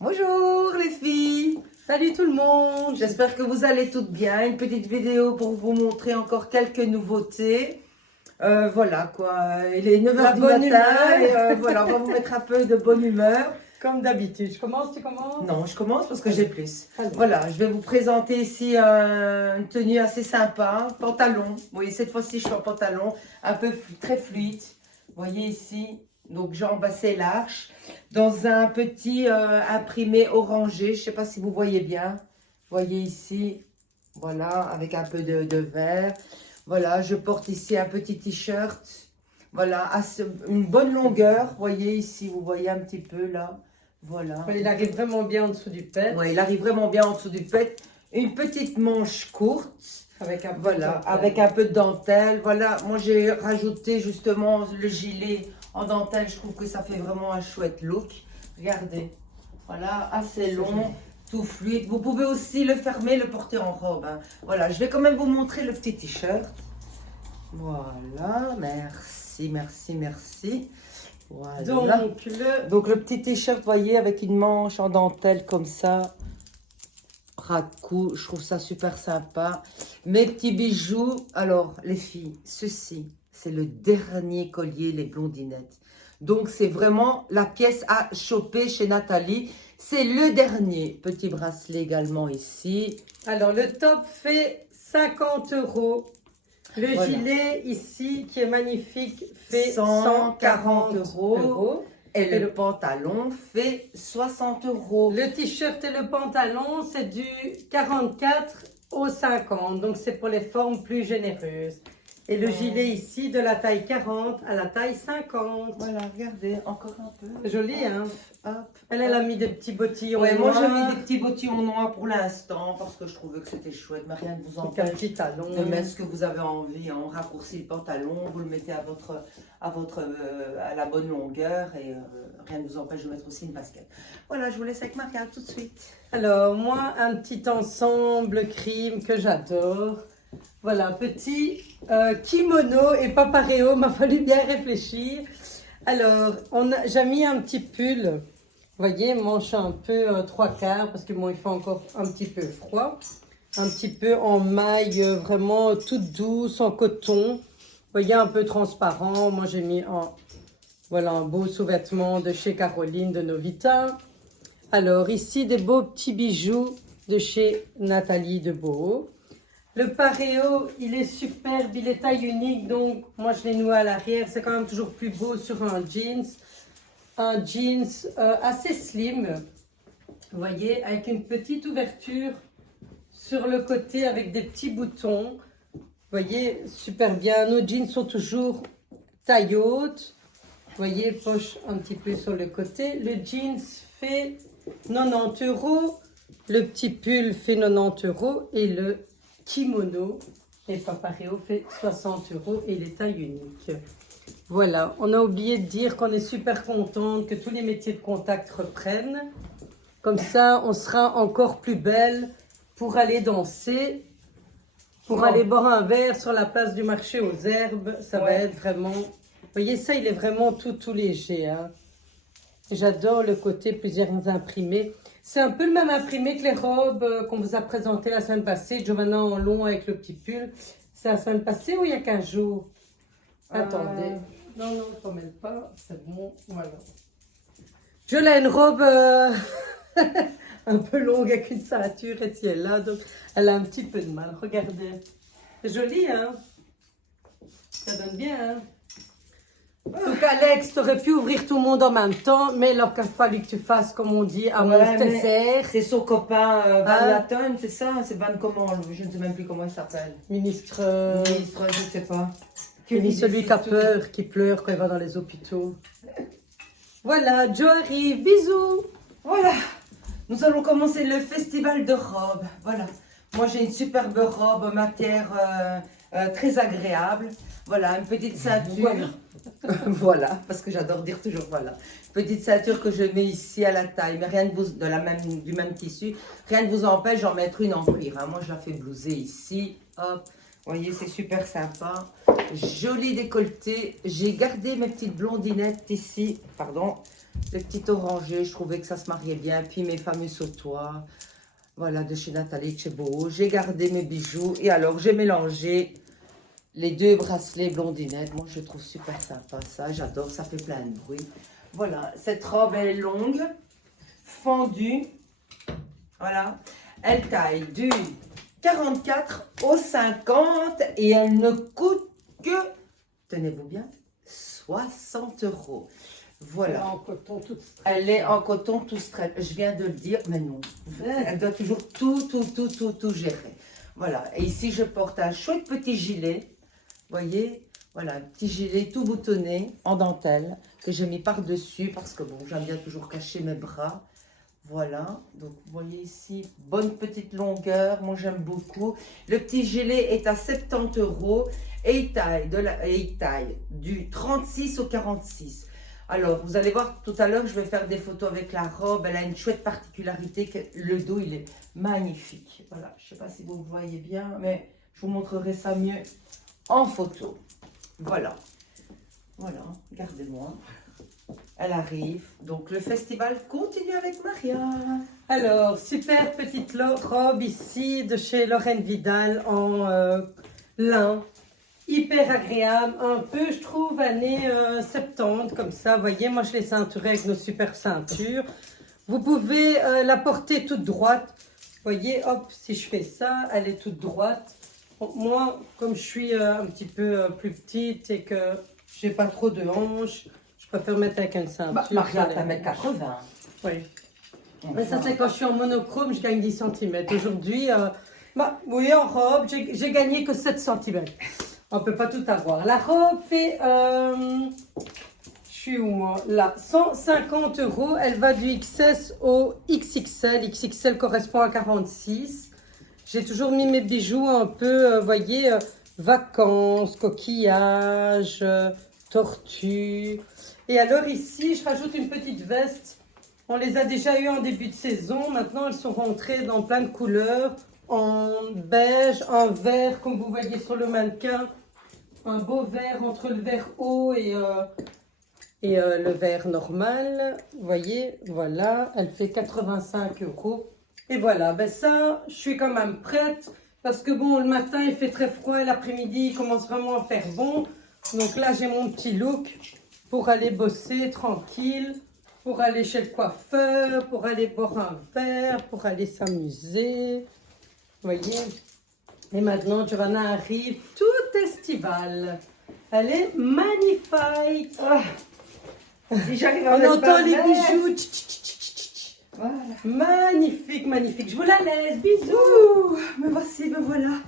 Bonjour les filles, Salut tout le monde. j'espère que vous allez toutes bien. Une petite vidéo pour vous montrer encore quelques nouveautés. Voilà quoi, il est 9 La h du bonne matin humeur. et voilà, on va vous mettre un peu de bonne humeur. Comme d'habitude, je commence, tu commences? Non, je commence parce que j'ai plus. Allez. Voilà, je vais vous présenter ici une tenue assez sympa, pantalon. Vous voyez, cette fois-ci je suis en pantalon, un peu très fluide. Vous voyez ici, donc jambes assez larges, dans un petit imprimé orangé. Je ne sais pas si vous voyez bien. Vous voyez ici, voilà, avec un peu de vert. Voilà, je porte ici un petit t-shirt. Voilà, une bonne longueur. Vous voyez ici, vous voyez un petit peu là. Voilà. Il arrive vraiment bien en dessous du pet. Ouais, il arrive vraiment bien en dessous du pet. Une petite manche courte. Avec un peu de Voilà, dentelle. avec un peu de dentelle. Voilà, moi j'ai rajouté justement le gilet en dentelle. Je trouve que ça fait vraiment un chouette look. Regardez. Voilà, assez long, tout fluide. Vous pouvez aussi le fermer, le porter en robe, hein. Voilà, je vais quand même vous montrer le petit t-shirt. Voilà, merci, merci, merci. Voilà. Donc le petit t-shirt, voyez, avec une manche en dentelle comme ça, ras de cou, je trouve ça super sympa. Mes petits bijoux, alors les filles, ceci, c'est le dernier collier, les blondinettes. Donc c'est vraiment la pièce à choper chez Nathalie. C'est le dernier. Petit bracelet également ici. Alors le top fait 50 €. Le Voilà. gilet ici, qui est magnifique, fait 140 €. Et le pantalon fait 60 €. Le t-shirt et le pantalon, c'est du 44 au 50. Donc c'est pour les formes plus généreuses. Et le gilet ici, de la taille 40 à la taille 50. Voilà, regardez, encore un peu. Joli, hein? Hop. Elle a mis des petits bottillons Ouais, moi j'ai noirs. mis des petits bottillons noirs pour l'instant parce que je trouvais que c'était chouette, mais rien ne vous Donc un empêche petit talon. de mettre ce que vous avez envie. On raccourcit le pantalon, vous le mettez à à la bonne longueur et rien ne vous empêche de mettre aussi une basket. Voilà, je vous laisse avec Maria tout de suite. Alors, moi, un petit ensemble crime que j'adore. Voilà, petit kimono et pas paréo, m'a fallu bien réfléchir. Alors, j'ai mis un petit pull, vous voyez, manche un peu 3/4 parce que bon, il fait encore un petit peu froid. Un petit peu en maille vraiment toute douce, en coton. Vous voyez, un peu transparent. Moi, j'ai mis voilà, un beau sous-vêtement de chez Caroline de Novita. Alors, ici, des beaux petits bijoux de chez Nathalie de Beau. Le paréo, il est superbe, il est taille unique, donc moi je l'ai noué à l'arrière. C'est quand même toujours plus beau sur un jeans. Un jeans assez slim, vous voyez, avec une petite ouverture sur le côté avec des petits boutons. Vous voyez, super bien. Nos jeans sont toujours taille haute. Vous voyez, poche un petit peu sur le côté. Le jeans fait 90 €. Le petit pull fait 90 € et le kimono et paparéo fait 60 € et les tailles uniques. Voilà, on a oublié de dire qu'on est super contente que tous les métiers de contact reprennent. Comme ça, on sera encore plus belle pour aller danser, pour aller boire un verre sur la place du marché aux herbes. Ça va être vraiment... Vous voyez, ça, il est vraiment tout léger, hein. J'adore le côté plusieurs imprimés. C'est un peu le même imprimé que les robes qu'on vous a présentées la semaine passée. Giovanna en long avec le petit pull. C'est la semaine passée ou il y a 15 jours? Attendez. Non, non, ne t'emmène pas. C'est bon, voilà. Je l'ai une robe un peu longue avec une ceinture et elle là. Donc, elle a un petit peu de mal. Regardez. C'est joli, hein? Ça donne bien, hein? Donc Alex, tu aurais pu ouvrir tout le monde en même temps, mais il a fallu que tu fasses, comme on dit, à mon dessert. C'est son copain Van Latten, c'est ça? C'est Van comment? Je ne sais même plus comment il s'appelle. Ministre, Ministre, je ne sais pas. celui qui a peur, qui pleure quand il va dans les hôpitaux. Voilà, Joe arrive, bisous. Voilà, nous allons commencer le festival de robes. Voilà, moi j'ai une superbe robe matière très agréable. Voilà, une petite ceinture. Voilà, parce que j'adore dire toujours voilà. Petite ceinture que je mets ici à la taille, mais rien du même tissu. Rien ne vous empêche d'en mettre une en cuir, hein. Moi, je la fais blouser ici. Hop, vous voyez, c'est super sympa. Joli décolleté. J'ai gardé mes petites blondinettes ici. Pardon. Le petit orangé, je trouvais que ça se mariait bien. Puis mes fameux sautoirs. Voilà, de chez Nathalie Tchebo. J'ai gardé mes bijoux. Et alors, j'ai mélangé les deux bracelets blondinettes. Moi, je trouve super sympa ça. J'adore, ça fait plein de bruit. Voilà, cette robe, elle est longue, fendue. Voilà. Elle taille du 44 au 50 et elle ne coûte que, tenez-vous bien, 60 €. Voilà. En coton tout stretch. Elle est en coton tout stretch. Je viens de le dire, mais non. Elle doit toujours tout gérer. Voilà. Et ici, je porte un chouette petit gilet. Vous voyez? Voilà, un petit gilet tout boutonné en dentelle que j'ai mis par-dessus parce que bon, j'aime bien toujours cacher mes bras. Voilà, donc vous voyez ici, bonne petite longueur, moi j'aime beaucoup. Le petit gilet est à 70 € et il taille du 36 au 46. Alors, vous allez voir tout à l'heure, je vais faire des photos avec la robe. Elle a une chouette particularité, que le dos, il est magnifique. Voilà, je ne sais pas si vous le voyez bien, mais je vous montrerai ça mieux en photo. Voilà, voilà, regardez-moi. Elle arrive. Donc, le festival continue avec Maria. Alors, super petite robe ici de chez Lorraine Vidal en lin. Hyper agréable. Un peu, je trouve, années 70, comme ça. Vous voyez, moi, je l'ai ceinturée avec nos super ceintures. Vous pouvez la porter toute droite. Vous voyez, hop, si je fais ça, elle est toute droite. Bon, moi, comme je suis un petit peu plus petite et que j'ai pas trop de hanches, je préfère mettre avec une ceinture. Bah, Maria, t'as 1,80 m. Oui. Mais ça, c'est quand je suis en monochrome, je gagne 10 cm. Aujourd'hui, oui, en robe, j'ai gagné que 7 cm. On ne peut pas tout avoir. La robe fait, je suis où moi? Là, 150 €. Elle va du XS au XXL. XXL correspond à 46. J'ai toujours mis mes bijoux un peu, voyez, vacances, coquillages, tortues. Et alors ici, je rajoute une petite veste. On les a déjà eues en début de saison. Maintenant, elles sont rentrées dans plein de couleurs. En beige, en vert, comme vous voyez sur le mannequin. Un beau vert entre le vert haut et le vert normal. Vous voyez, voilà. Elle fait 85 €. Et voilà, ben ça, je suis quand même prête. Parce que bon, le matin, il fait très froid. L'après-midi, il commence vraiment à faire bon. Donc là, j'ai mon petit look pour aller bosser tranquille. Pour aller chez le coiffeur, pour aller boire un verre, pour aller s'amuser. Vous voyez? Et maintenant, Giovanna arrive toute estivale. Elle est magnifique. Ah. Si j'arrive à On mettre entend ma les veste. bijoux. Voilà. Magnifique, magnifique. Je vous la laisse. Bisous. Ouh, me voici, me voilà.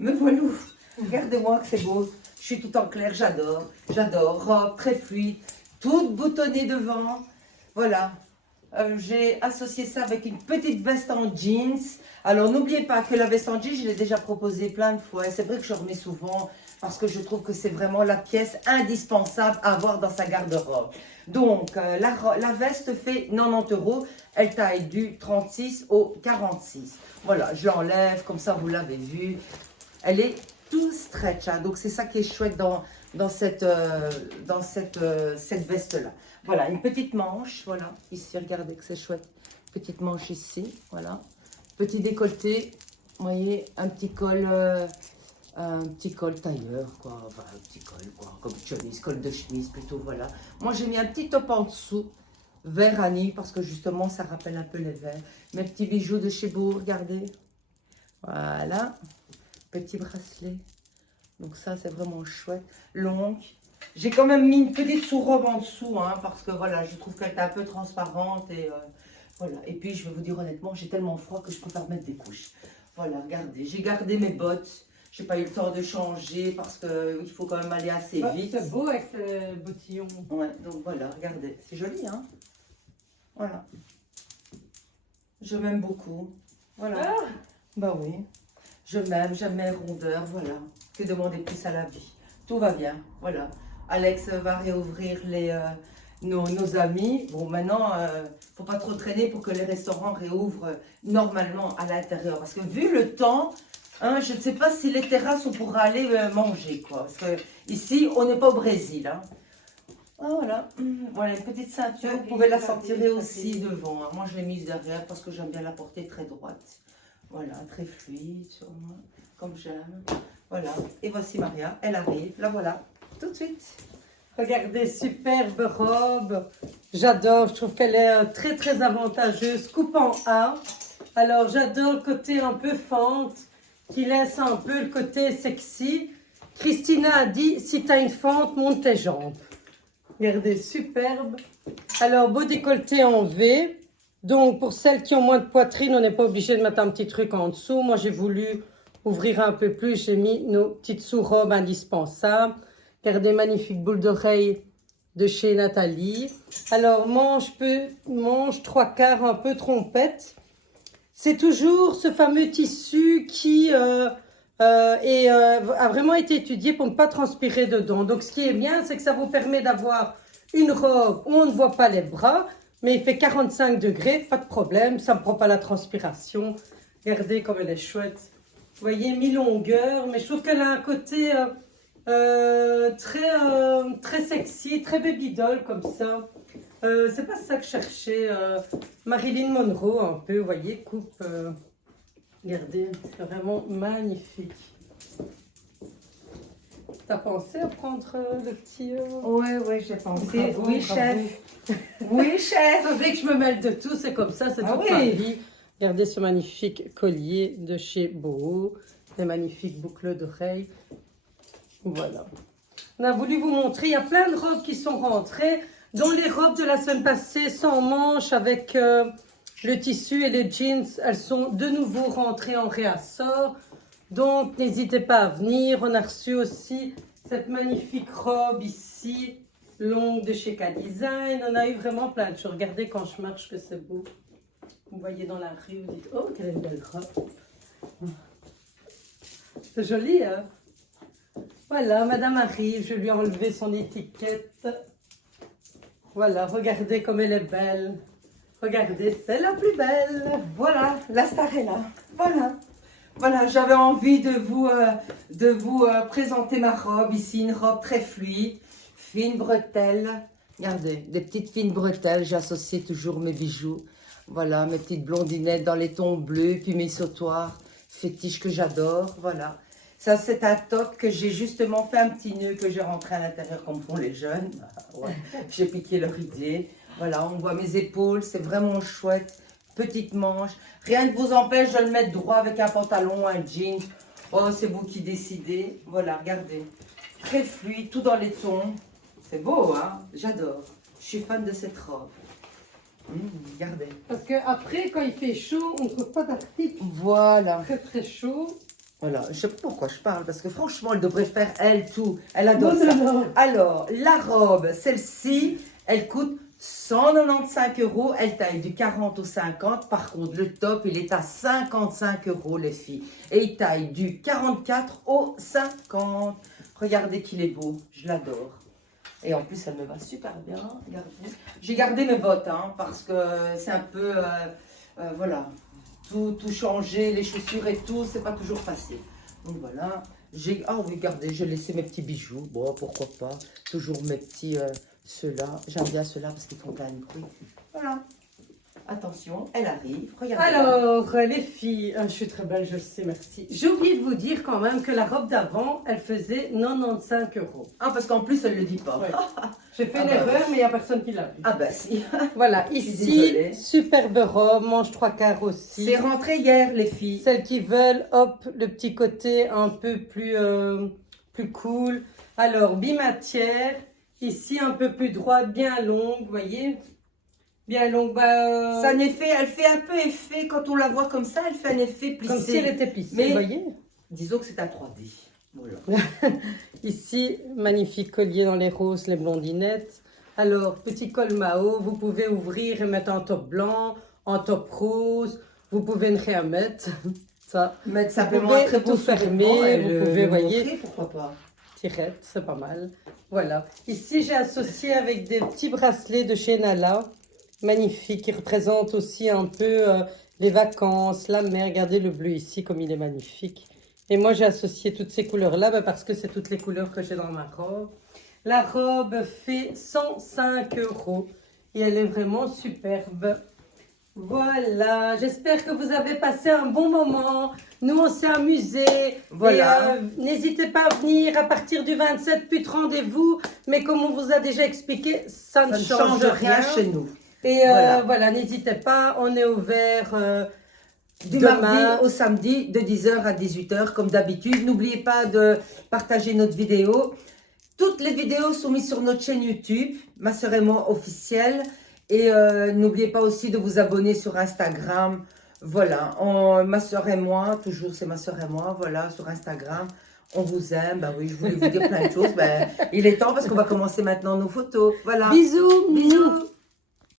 Me voilou. Regardez-moi que c'est beau. Je suis tout en clair, j'adore. J'adore. Robe très fluide, toute boutonnée devant. Voilà. J'ai associé ça avec une petite veste en jeans. Alors, n'oubliez pas que la veste en jeans, je l'ai déjà proposée plein de fois. Et c'est vrai que je remets souvent parce que je trouve que c'est vraiment la pièce indispensable à avoir dans sa garde-robe. Donc, la veste fait 90 €. Elle taille du 36 au 46. Voilà, je l'enlève, comme ça, vous l'avez vu. Elle est tout stretch. Hein, donc, c'est ça qui est chouette dans cette veste-là. Voilà, une petite manche, voilà. Ici, regardez que c'est chouette. Petite manche ici, voilà. Petit décolleté, vous voyez, un petit col tailleur, quoi. Enfin, un petit col, quoi, comme chemise, col de chemise plutôt, voilà. Moi, j'ai mis un petit top en dessous, vert anis, parce que justement, ça rappelle un peu les verts. Mes petits bijoux de chez Beau, regardez. Voilà. Petit bracelet. Donc ça, c'est vraiment chouette. Longue. J'ai quand même mis une petite sous-robe en dessous, hein, parce que voilà, je trouve qu'elle est un peu transparente. Et voilà. Et puis, je vais vous dire honnêtement, j'ai tellement froid que je préfère mettre des couches. Voilà, regardez. J'ai gardé mes bottes. Je n'ai pas eu le temps de changer parce qu'il faut quand même aller assez vite. C'est beau avec ce bottillon. Ouais, donc voilà, regardez. C'est joli, hein? Voilà. Je m'aime beaucoup. Voilà. Ah. Bah oui. J'aime mes rondeurs, voilà. Que demander plus à la vie? Tout va bien, voilà. Alex va réouvrir nos amis. Bon, maintenant, faut pas trop traîner pour que les restaurants réouvrent normalement à l'intérieur. Parce que vu le temps, Hein, je ne sais pas si les terrasses, on pourra aller manger, quoi. Parce que ici, on n'est pas au Brésil. Hein. Ah, voilà. Voilà, une petite ceinture. Vous pouvez la sortir aussi devant. Hein. Moi, je l'ai mise derrière parce que j'aime bien la porter très droite. Voilà, très fluide sur moi, comme j'aime. Voilà. Et voici Maria. Elle arrive. La voilà. Tout de suite. Regardez, superbe robe. J'adore, je trouve qu'elle est très très avantageuse. Coupe en A. Alors j'adore le côté un peu fente qui laisse un peu le côté sexy. Christina a dit, si tu as une fente, monte tes jambes. Regardez, superbe. Alors beau décolleté en V. Donc pour celles qui ont moins de poitrine, on n'est pas obligé de mettre un petit truc en dessous. Moi j'ai voulu ouvrir un peu plus. J'ai mis nos petites sous-robes indispensables. Regardez, magnifique boule d'oreille de chez Nathalie. Alors, manche 3/4, un peu trompette. C'est toujours ce fameux tissu qui a vraiment été étudié pour ne pas transpirer dedans. Donc, ce qui est bien, c'est que ça vous permet d'avoir une robe où on ne voit pas les bras, mais il fait 45 degrés, pas de problème, ça ne prend pas la transpiration. Regardez comme elle est chouette. Vous voyez, mi-longueur, mais je trouve qu'elle a un côté... très sexy, très baby doll comme ça. C'est pas ça que je cherchais. Marilyn Monroe un peu, vous voyez, coupe. Regardez, c'est vraiment magnifique. T'as pensé à prendre le petit... Ouais, j'ai pensé. Bravo, Oui, bravo. chef. Oui, chef. Vous savez que je me mêle de tout, c'est comme ça, c'est toute ma vie. Regardez ce magnifique collier de chez Boho, des magnifiques boucles d'oreilles. Voilà. On a voulu vous montrer, il y a plein de robes qui sont rentrées, dont les robes de la semaine passée sans manches avec le tissu et les jeans, elles sont de nouveau rentrées en réassort. Donc n'hésitez pas à venir. On a reçu aussi cette magnifique robe ici, longue de chez K-Design. On a eu vraiment plein de choses. Regardez quand je marche que c'est beau. Vous voyez dans la rue, vous dites, oh quelle est une belle robe. C'est joli, hein? Voilà, madame arrive, je lui ai enlevé son étiquette. Voilà, regardez comme elle est belle. Regardez, c'est la plus belle. Voilà, la star est là. Voilà. Voilà, j'avais envie de vous présenter ma robe ici. Une robe très fluide, fine bretelle. Regardez, des petites fines bretelles. J'ai associé toujours mes bijoux. Voilà, mes petites blondinettes dans les tons bleus, puis mes sautoirs fétiches que j'adore. Voilà. Ça, c'est un top que j'ai justement fait un petit nœud que j'ai rentré à l'intérieur comme font les jeunes. Ouais. J'ai piqué leur idée. Voilà, on voit mes épaules, c'est vraiment chouette. Petite manche. Rien ne vous empêche de le mettre droit avec un pantalon, un jean. Oh, c'est vous qui décidez. Voilà, regardez. Très fluide, tout dans les tons. C'est beau, hein? J'adore. Je suis fan de cette robe. Regardez. Parce qu'après, quand il fait chaud, on ne trouve pas d'article. Voilà. Très très chaud. Voilà, je sais pas pourquoi je parle, parce que franchement, elle devrait faire elle tout. Elle adore ça. Non. Alors, la robe, celle-ci, elle coûte 195 €. Elle taille du 40 au 50. Par contre, le top, il est à 55 € les filles. Et il taille du 44 au 50. Regardez qu'il est beau, je l'adore. Et en plus, elle me va super bien. Regardez. J'ai gardé mes bottes, hein, parce que c'est un peu, voilà. Tout changer, les chaussures et tout, c'est pas toujours facile. Donc voilà, ah oui, regardez, j'ai laissé mes petits bijoux. Bon, pourquoi pas. Toujours mes petits, ceux-là. J'aime bien ceux-là parce qu'ils font plein de bruit. Voilà. Attention, elle arrive. Regardez. Alors, les filles, je suis très belle, je le sais, merci. J'ai oublié de vous dire quand même que la robe d'avant, elle faisait 95 €. Ah, parce qu'en plus, elle ne le dit pas. Ouais. J'ai fait une erreur, mais il n'y a personne qui l'a vu. Ah bah si. Voilà, suis ici, désolée. superbe robe, manche 3/4 aussi. C'est rentré hier, les filles. Celles qui veulent, hop, le petit côté un peu plus cool. Alors, bimatière, ici un peu plus droite, bien longue, vous voyez? Bien longue, Ça a un effet, elle fait un peu effet, quand on la voit comme ça, elle fait un effet plissé. comme si elle était plissée, Mais vous voyez? disons que c'est un 3D. Voilà. Ici, magnifique collier dans les roses, les blondinettes. Alors, petit col Mao, vous pouvez ouvrir et mettre un top blanc, un top rose. Vous pouvez ne rien mettre. Ça, Mettre vous simplement pouvez un très beau tout fermer, sous-vêtement et vous pouvez, le voyez. montrer, pourquoi pas. Tirette, c'est pas mal. Voilà. Ici, j'ai associé avec des petits bracelets de chez Nala. Magnifique, qui représentent aussi un peu les vacances, la mer. Regardez le bleu ici, comme il est magnifique. Et moi, j'ai associé toutes ces couleurs-là parce que c'est toutes les couleurs que j'ai dans ma robe. La robe fait 105 € et elle est vraiment superbe. Voilà, j'espère que vous avez passé un bon moment. Nous, on s'est amusés. Voilà. N'hésitez pas à venir à partir du 27, plus de rendez-vous. Mais comme on vous a déjà expliqué, ça ne change rien chez nous. Et voilà, n'hésitez pas, on est ouvert Du demain. mardi au samedi, de 10h à 18h, comme d'habitude. N'oubliez pas de partager notre vidéo. Toutes les vidéos sont mises sur notre chaîne YouTube, Ma Sœur et moi officielle. Et n'oubliez pas aussi de vous abonner sur Instagram. Voilà, Ma Sœur et moi, toujours c'est Ma Sœur et moi, voilà, sur Instagram. On vous aime, bah oui, je voulais vous dire plein de choses. Ben, il est temps parce qu'on va commencer maintenant nos photos. Voilà. Bisous. Bisous.